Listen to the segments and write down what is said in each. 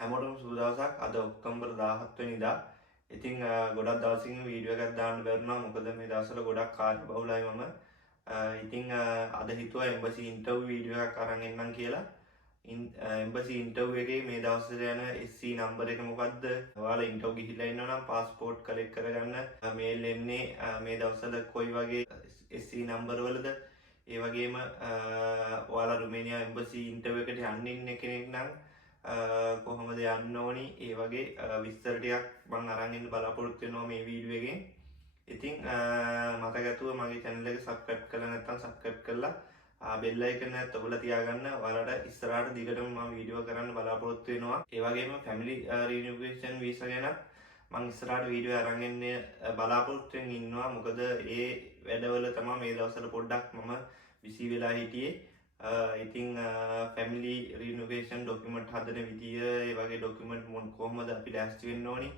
හැමෝටම සුබ දවසක්. අද ඔක්තෝබර් 17 වෙනිදා. ඉතින් ගොඩක් දවසින් වීඩියෝ එකක් දාන්න බැරුණා. මොකද මේ දවස්වල ගොඩක් කාර්යබහුලයි මම. ඉතින් අද හිතුවා එම්බසි ඉන්ටර්විව් වීඩියෝ එකක් අරන් එන්නම් කියලා. එම්බසි ඉන්ටර්විව් එකේ මේ දවස්වල යන SC නම්බර් එක මොකද්ද? ඔයාලා ඉන්ටර්විව් ගිහිල්ලා ඉන්නවා නම් પાස්පෝර්ට් කලෙක්ට් කරගන්න මේල් එන්නේ මේ දවස්වල කොයි වගේ SC නම්බර් වලද? ඒ වගේම ඔයාලා රුමේනියා එම්බසි ඉන්ටර්විව් එකට යන්න ඉන්න කෙනෙක් නම් කොහොමද යන්න ඕනි ඒ වගේ විස්තර ටිකක් මම අරන් ඉන්න බලාපොරොත්තු වෙනවා මේ වීඩියෝ එකෙන්. ඉතින් මතකතුව මගේ channel එක subscribe කරලා නැත්නම් subscribe කරලා bell icon එකත් ඔබලා තියාගන්න. ඔයාලට ඉස්සරහට දිගටම මම වීඩියෝ කරන්න බලාපොරොත්තු වෙනවා. ඒ වගේම family reunification visa ගැන මම ඉස්සරහට වීඩියෝ අරන් එන්න බලාපොරොත්තු වෙමින් ඉන්නවා. මොකද ඒ වැඩවල තමයි මේ දවස්වල පොඩ්ඩක් මම busy වෙලා හිටියේ. ඉතින් ෆැමිලි රිනොවේෂන් ඩොකියුමන්ට් හදන විදිය ඒ වගේ ඩොකියුමන්ට් කොහොමද අපි ලෑස්ති වෙන්න ඕනි.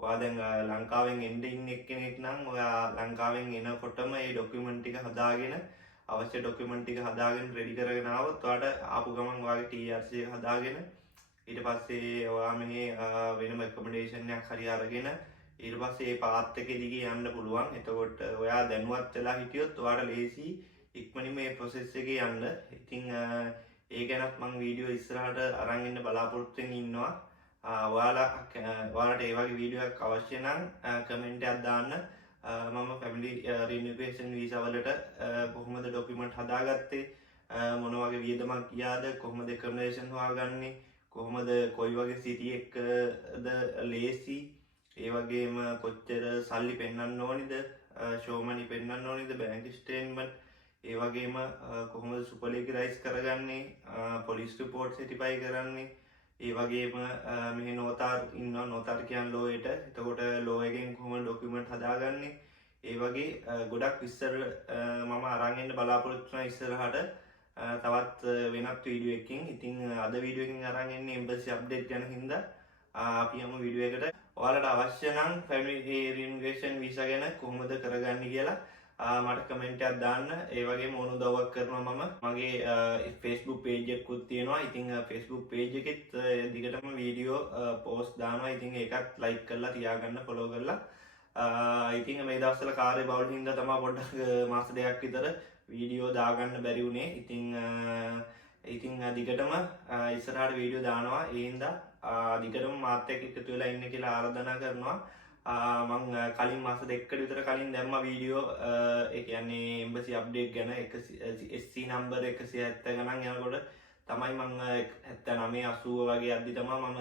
ඔයා දැන් ලංකාවෙන් එන්න ඉන්න එක්කෙනෙක් නම් ඔයා ලංකාවෙන් එනකොටම මේ ඩොකියුමන්ට් ටික හදාගෙන අවශ්‍ය ඩොකියුමන්ට් ටික හදාගෙන රෙඩි කරගෙන ආවොත් ඔයාට ආපු ගමන් ඔයාගේ TRC එක හදාගෙන ඊට පස්සේ ඔයා මෙහි වෙනම ඇකොමඩේෂන් එකක් හරි අරගෙන ඊට පස්සේ මේ පාත් එකේ දිගේ යන්න පුළුවන්. එතකොට ඔයා දැනුවත් වෙලා හිටියොත් ඔයාට ලේසි ඉක්මනින් මේ process එකේ යන්න. ඉතින් ඒ ගැනත් මම වීඩියෝ ඉස්සරහට අරන් ඉන්න බලාපොරොත්තු වෙමින් ඉන්නවා. ඔයාලට ඒ වගේ වීඩියෝ එකක් අවශ්‍ය නම් කමෙන්ට් එකක් දාන්න. මම family reunification visa වලට කොහොමද ડોකියුමන්ට් හදාගත්තේ, මොන වගේ වියදමක් ගියාද, කොහොමද accommodation හොයාගන්නේ, කොහොමද කොයි වගේ city එකද ලේසි, ඒ වගේම කොච්චර සල්ලි පෙන්නන්න ඕනිද, show money පෙන්නන්න ඕනිද, bank statement, ඒ වගේම කොහොමද සුපර් ලීගලයිස් කරගන්නේ, පොලිස් රිපෝට් සර්ටිෆයි කරන්නේ, ඒ වගේම මෙහි නෝතාර් ඉන්නවා. නෝතාර් කියන්නේ ලෝයට. එතකොට ලෝ එකෙන් කොහොමද ડોකියුමන්ට් හදාගන්නේ, ඒ වගේ ගොඩක් විස්තර මම අරන් එන්න බලාපොරොත්තු වෙනවා ඉස්සරහට තවත් වෙනත් වීඩියෝ එකකින්. ඉතින් අද වීඩියෝ එකකින් අරන් එන්නේ එම්බසි අප්ඩේට් ගැන හින්දා අපි යමු වීඩියෝ එකට. ඔයාලට අවශ්‍ය නම් ෆැමිලි රියුනිෆිකේෂන් වීසා ගැන කොහොමද කරගන්නේ කියලා මට කමෙන්ට් එකක් දාන්න. ඒ වගේම ඕන උදව්වක් කරනවා මම. මගේ Facebook page එකකුත් තියෙනවා. ඉතින් Facebook page එකෙත් දිගටම වීඩියෝ post දානවා. ඉතින් ඒකත් like කරලා තියාගන්න, follow කරලා. ඉතින් මේ දවස්වල කාර්යබහුල හින්දා තමයි පොඩ්ඩක් මාස දෙකක් විතර වීඩියෝ දාගන්න බැරි වුණේ. ඉතින් දිගටම ඉස්සරහට වීඩියෝ දානවා. ඒ හින්දා දිගටම මාත් එක්ක එකතු වෙලා ඉන්න කියලා ආරාධනා කරනවා. මං කලින් මාස දෙකකට විතර කලින් දැම්මා වීඩියෝ. ඒ කියන්නේ එම්බසි අප්ඩේට් ගැන SC නම්බර් 170 ගණන් යනකොට තමයි මං 79 80 වගේ අද්දි තමයි මම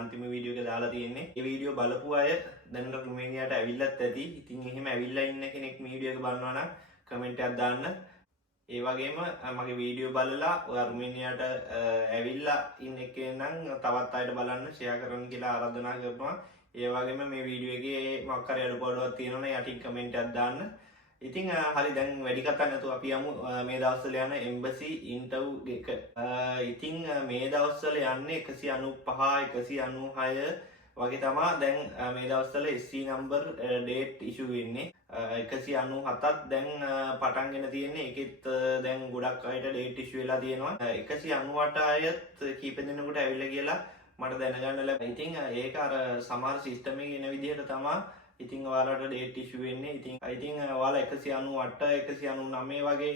අන්තිම වීඩියෝ එක දාලා තියෙන්නේ. ඒ වීඩියෝ බලපු අය දැනට රුමේනියාට ඇවිල්ලත් ඇති. ඉතින් එහෙම ඇවිල්ලා ඉන්න කෙනෙක් මේ වීඩියෝ එක බලනවා නම් කමෙන්ට් එකක් දාන්න. ඒ වගේම මගේ වීඩියෝ බලලා ඔයා රුමේනියාට ඇවිල්ලා ඉන්න කෙනෙක් නම් තවත් අයට බලන්න ෂෙයා කරන්න කියලා ආරාධනා කරනවා. ඒ වගේම මේ වීඩියෝ එකේ මොකක් හරි අඩුපාඩුවක් තියෙනවා නම් යටින් කමෙන්ට් එකක් දාන්න. ඉතින් හරි දැන් වැඩි කතා නැතුව අපි යමු මේ දවස්වල යන එම්බසි ඉන්ටර්විව් එක. ඉතින් මේ දවස්වල යන්නේ 195 196 වගේ තමයි දැන් මේ දවස්වල SC නම්බර් ඩේට් ඉෂුව වෙන්නේ. 197ත් දැන් පටන්ගෙන තියෙන්නේ. ඒකෙත් දැන් ගොඩක් අයට ඩේට් ඉෂුව වෙලා තියෙනවා. 198 අයත් කීප දෙනෙකුට ඇවිල්ලා කියලා මට දැනගන්න ලැබුණා. ඉතින් ඒක අර සමහර සිස්ටම් එකේ එන විදිහට තමයි ඉතින් ඔයාලට ඩේට් ඉෂු වෙන්නේ. ඉතින් ඔයාලා 198 199 වගේ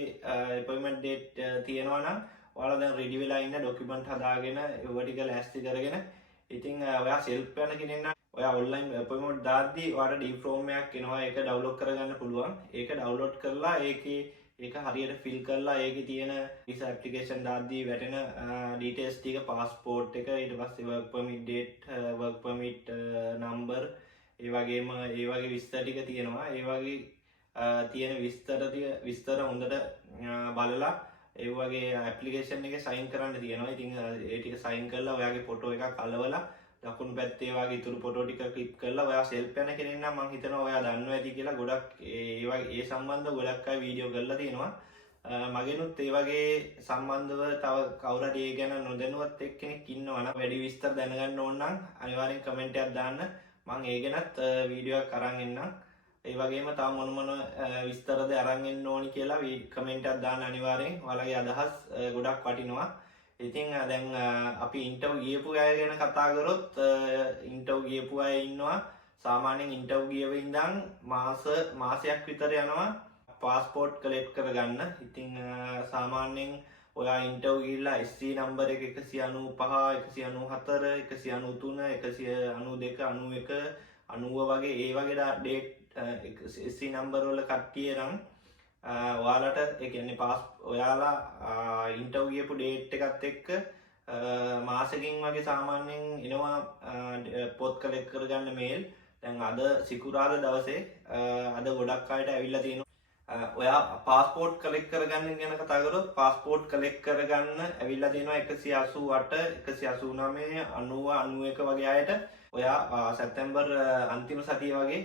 අපොයින්ට්මන්ට් ඩේට් තියෙනවා නම් ඔයාලා දැන් රෙඩි වෙලා ඉන්න ડોකියුමන්ට් හදාගෙන ඒව ටික ලෑස්ති කරගෙන ඉතින් ඔයා සෙල්ෆ් යන කෙනෙක් නම් ඔයා ඔන්ලයින් අපොයින්ට්මන්ට් දාද්දී ඔයාලට ඩී ෆෝම් එකක් එනවා. ඒක ඩවුන්ලෝඩ් කරගන්න පුළුවන්. ඒක ඩවුන්ලෝඩ් කරලා ඒක හරියට ෆිල් කරලා ඒකේ තියෙන visa application දාද්දී වැටෙන details ටික, passport එක, ඊට පස්සේ work permit date, work permit number, ඒ වගේ විස්තර ටික තියෙනවා. ඒ වගේ තියෙන විස්තර හොඳට බලලා ඒ වගේ application එකේ sign කරන්න තියෙනවා. ඉතින් ඒ ටික sign කරලා ඔයාගේ ෆොටෝ එකක් අලවලා දකුණු පැත්තේ වගේ ඉතුරු ෆොටෝ ටික ක්ලික් කරලා ඔයා සෙල්ෆ් යන කෙනෙක් නම් මම හිතනවා ඔයා දන්නවා ඇති කියලා. ගොඩක් ඒ සම්බන්ධව ගොඩක් අය වීඩියෝ කරලා තියෙනවා. මගෙනුත් ඒ වගේ සම්බන්ධව තව කවුරු හරි ඒ ගැන නොදැනුවත් එක්කෙනෙක් ඉන්නවා නම් වැඩි විස්තර දැනගන්න ඕන නම් අනිවාර්යෙන් කමෙන්ට් එකක් දාන්න. මම ඒ ගැනත් වීඩියෝ එකක් අරන් එන්නම්. ඒ වගේම තව මොන විස්තරද අරන් එන්න ඕනි කියලා කමෙන්ට් එකක් දාන්න අනිවාර්යෙන්. ඔයාලගේ අදහස් ගොඩක් වටිනවා. ඉතින් දැන් අපි ඉන්ටර්ව් ගියපු අය ගැන කතා කරොත් ඉන්ටර්ව් ගියපු අය ඉන්නවා සාමාන්‍යයෙන් ඉන්ටර්ව් ගියව ඉඳන් මාසයක් විතර යනවා පාස්පෝර්ට් කලෙක්ට් කරගන්න. ඉතින් සාමාන්‍යයෙන් ඔයා ඉන්ටර්ව් ගිහිල්ලා SC නම්බර් එක 195 194 193 192 91 90 වගේ ඒ වගේ ඩේට් SC නම්බර් වල කට්ටිය නම් ඔයාලට ඒ කියන්නේ ඔයාලා ඉන්ටර්ව් ගියපු ඩේට් එකත් එක්ක මාසෙකින් වගේ සාමාන්‍යයෙන් එනවා පොත් කලෙක්ට් කරගන්න මේල්. දැන් අද සිකුරාදා දවසේ අද ගොඩක් අයට ඇවිල්ලා තියෙනවා. ඔයා පාස්පෝර්ට් කලෙක්ට් කරගන්න ගැන කතා කරොත් පාස්පෝර්ට් කලෙක්ට් කරගන්න ඇවිල්ලා තියෙනවා 188 189 90 91 වගේ අයට. ඔයා සැප්තැම්බර් අන්තිම සතිය වගේ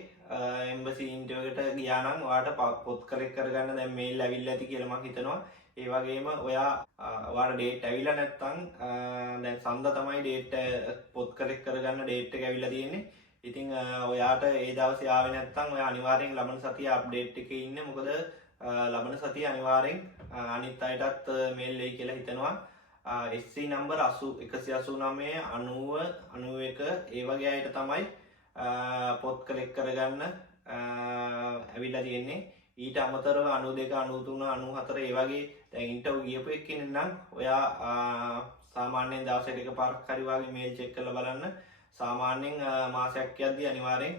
එම්බසි ඉන්ටර්වයු එකට ගියා නම් ඔයාට පොත් කලෙක්ට් කරගන්න දැන් මේල් ඇවිල්ලා ඇති කියලා මම හිතනවා. ඒ වගේම ඔයාට ඩේට් ඇවිල්ලා නැත්නම් දැන් සඳ තමයි ඩේට් පොත් කලෙක්ට් කරගන්න ඩේට් එක ඇවිල්ලා තියෙන්නේ. ඉතින් ඔයාට ඒ දවසේ ආවේ නැත්නම් ඔයා අනිවාර්යෙන් ලබන සතිය අප්ඩේට් එකේ ඉන්න. මොකද ලබන සතිය අනිවාර්යෙන් අනිත් අයටත් මේල් වෙයි කියලා හිතනවා. SC නම්බර් 189 90 91 ඒ වගේ අයට තමයි පොත් කලෙක්ට් කරගන්න ඇවිල්ලා තියෙන්නේ. ඊට අමතරව 92 93 94 ඒ වගේ දැන් ඉන්ටර්වයු ගියපු එක්කෙනෙක් නම් ඔයා සාමාන්‍යයෙන් දවසට එකපාරක් හරි වගේ මේල් චෙක් කරලා බලන්න. සාමාන්‍යයෙන් මාසයක් යද්දී අනිවාර්යෙන්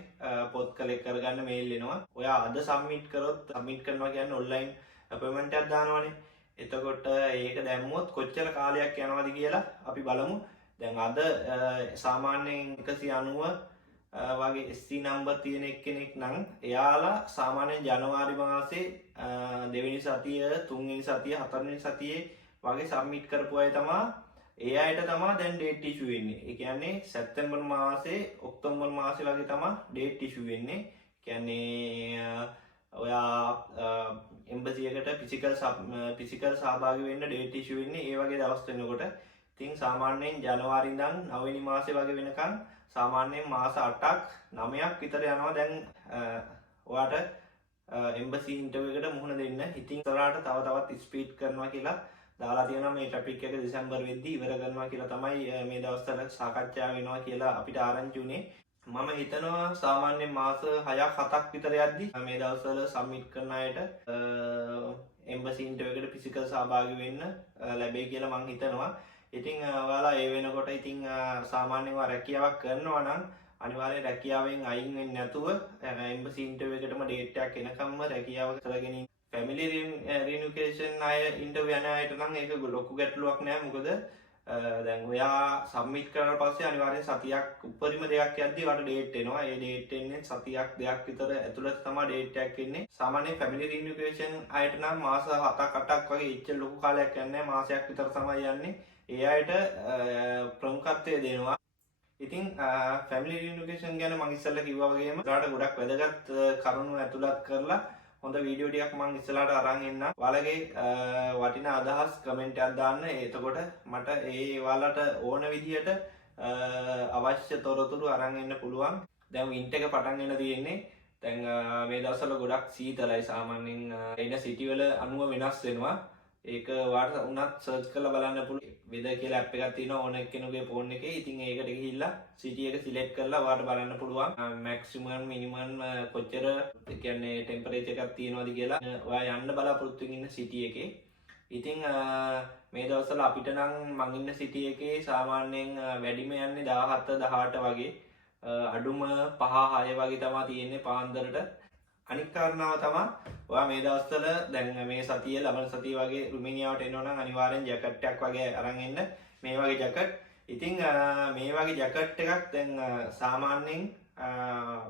පොත් කලෙක්ට් කරගන්න මේල් එනවා. ඔයා අද සබ්මිට් කරොත් සබ්මිට් කරනවා කියන්නේ ඔන්ලයින් අපොයින්ට්මන්ට් එකක් දානවනේ. එතකොට ඒක දැම්මොත් කොච්චර කාලයක් යනවද කියලා අපි බලමු. දැන් අද සාමාන්‍යයෙන් 190 වගේ SC නම්බර් තියෙන එක්කෙනෙක් නම් එයාලා සාමාන්‍යයෙන් ජනවාරි මාසේ දෙවෙනි සතිය, තුන්වෙනි සතිය, හතරවෙනි සතියේ වගේ සබ්මිට් කරපු අය තමයි ඒ අයට තමයි දැන් ඩේට් ඉෂුව වෙන්නේ. ඒ කියන්නේ සැප්තැම්බර් මාසේ, ඔක්තෝබර් මාසේ වගේ තමයි ඩේට් ඉෂුව වෙන්නේ. කියන්නේ ඔයා එම්බසි එකට ෆිසිකල් සහභාගී වෙන්න ඩේට් ඉෂුව වෙන්නේ ඒ වගේ දවස් වෙනකොට. ඉතින් සාමාන්‍යයෙන් ජනවාරි ඉඳන් 9 වෙනි මාසේ වගේ වෙනකන් සාමාන්‍යයෙන් මාස 8ක් 9ක් විතර යනවා දැන් ඔයාට එම්බසි ඉන්ටර්වියු එකට මුහුණ දෙන්න. ඉතින් ඉස්සරහට තවත් ස්පීඩ් කරනවා කියලා දාලා තියෙනවා. මේ ටොපික් එක දෙසැම්බර් වෙද්දී ඉවර කරනවා කියලා තමයි මේ දවස්වල සාකච්ඡා වෙනවා කියලා අපිට ආරංචි උනේ. මම හිතනවා සාමාන්‍යයෙන් මාස 6ක් 7ක් විතර යද්දී මේ දවස්වල සබ්මිට් කරන අයට එම්බසි ඉන්ටර්වියු එකට ෆිසිකල් සහභාගී වෙන්න ලැබෙයි කියලා මම හිතනවා. ඉතින් ඔයාලා ඒ වෙනකොට ඉතින් සාමාන්‍යයෙන් රැකියාවක් කරනවා නම් අනිවාර්යෙන් රැකියාවෙන් අයින් වෙන්නේ නැතුව එම්බසි ඉන්ටර්වියු එකටම ඩේට් එකක් එනකම්ම රැකියාව කරගෙන ෆැමිලි රියුනිෆිකේෂන් අය ඉන්ටර්වියු යන අයට නම් ඒක ලොකු ගැටලුවක් නෑ. මොකද දැන් ඔයා සබ්මිට් කරලා පස්සේ අනිවාර්යෙන් සතියක් උඩරිම දෙයක් යද්දී ඔයාලට ඩේට් එනවා. ඒ ඩේට් එන්නේ සතියක් දෙකක් විතර ඇතුළත තමයි ඩේට් එකක් එන්නේ. සාමාන්‍යයෙන් ෆැමිලි රියුනිෆිකේෂන් අයට නම් මාස 7ක් 8ක් වගේ ඉච්ච ලොකු කාලයක් යන්නේ නැහැ. මාසයක් විතර තමයි යන්නේ. ඒ අයට ප්‍රමුඛත්වය දෙනවා. ඉතින් ෆැමිලි රියුනිෆිකේෂන් ගැන මම ඉස්සෙල්ලා කිව්වා වගේම ඔයාලට ගොඩක් වැදගත් කරුණු ඇතුළත් කරලා හොඳ වීඩියෝ ටිකක් මම ඉස්සෙල්ලාට අරන් එන්නම්. ඔයාලගේ වටිනා අදහස් කමෙන්ට් එකක් දාන්න. එතකොට මට ඒ ඔයාලට ඕන විදිහට අවශ්‍ය තොරතුරු අරන් එන්න පුළුවන්. දැන් වින්ටර් එක පටන් ගෙන තියෙන්නේ. දැන් මේ දවස්වල ගොඩක් සීතලයි. සාමාන්‍යයෙන් එන සිටි වල අණුව වෙනස් වෙනවා. ඒක ඔයාලට උනත් සර්ච් කරලා බලන්න පුළුවන්. වෙදර් කියලා ඇප් එකක් තියෙනවා ඕන කෙනෙකුගේ ෆෝන් එකේ. ඉතින් ඒකට ගිහිල්ලා සිටි එක සිලෙක්ට් කරලා ඔයාලට බලන්න පුළුවන්. මැක්සිමම් මිනිමම් කොච්චර කියන්නේ ටෙම්පරේචර් එකක් තියෙනවද කියලා ඔයා යන්න බලාපොරොත්තු වෙන සිටි එකේ. ඉතින් මේ දවස්වල අපිට නම් මං ඉන්න සිටි එකේ සාමාන්‍යයෙන් වැඩිම යන්නේ 17 18 වගේ. අඩුම 5 6 වගේ තමයි තියෙන්නේ පාන්දරට. අනික් කාරණාව තමයි ඔයා මේ දවස්වල දැන් මේ සතිය ලබන සතිය වගේ රුමේනියාවට එනවා නම් අනිවාර්යෙන් ජැකට් එකක් වගේ අරන් එන්න. මේ වගේ ජැකට්. ඉතින් මේ වගේ ජැකට් එකක් දැන් සාමාන්‍යයෙන්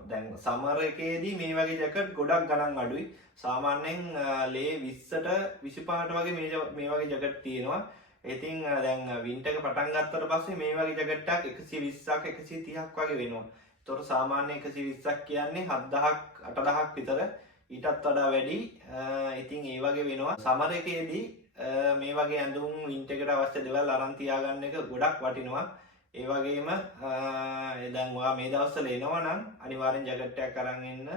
දැන් සමර් එකේදී මේ වගේ ජැකට් ගොඩක් ගණන් අඩුයි. සාමාන්‍යයෙන් ලේ 20ට 25ට වගේ මේ වගේ ජැකට් තියෙනවා. ඉතින් දැන් වින්ටර් එක පටන් ගත්තට පස්සේ මේ වගේ ජැකට් එකක් 120ක් 130ක් වගේ වෙනවා. ඒතකොට සාමාන්‍ය 120ක් කියන්නේ 7000ක් 8000ක් විතර. ඊටත් වඩා වැඩි. ඉතින් ඒ වගේ වෙනවා. සමර් එකේදී මේ වගේ ඇඳුම් වින්ටර් එකට අවශ්‍ය දේවල් අරන් තියාගන්න එක ගොඩක් වටිනවා. ඒ වගේම දැන් ඔයා මේ දවස්වල එනවා නම් අනිවාර්යෙන් ජැකට් එකක් අරන් එන්න.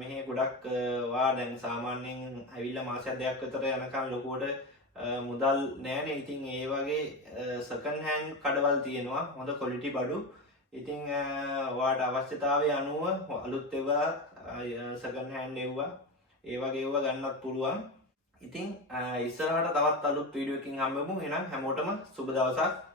මෙහි ගොඩක් ඔයා දැන් සාමාන්‍යයෙන් ඇවිල්ලා මාසයක් දෙකක් විතර යනකම් ලොකුවට මුදල් නෑනේ. ඉතින් ඒ වගේ සෙකන්ඩ් හෑන්ඩ් කඩවල් තියෙනවා හොඳ ක්වොලිටි බඩු. ඉතින් ඔයාට අවශ්‍යතාවය අනුව අලුත් ඒවා සෙකන්ඩ් හෑන්ඩ් ඒවා ඒ වගේ ඒවා ගන්නත් පුළුවන්. ඉතින් ඉස්සරහට තවත් අලුත් වීඩියෝ එකකින් හම්බෙමු. එහෙනම් හැමෝටම සුබ දවසක්.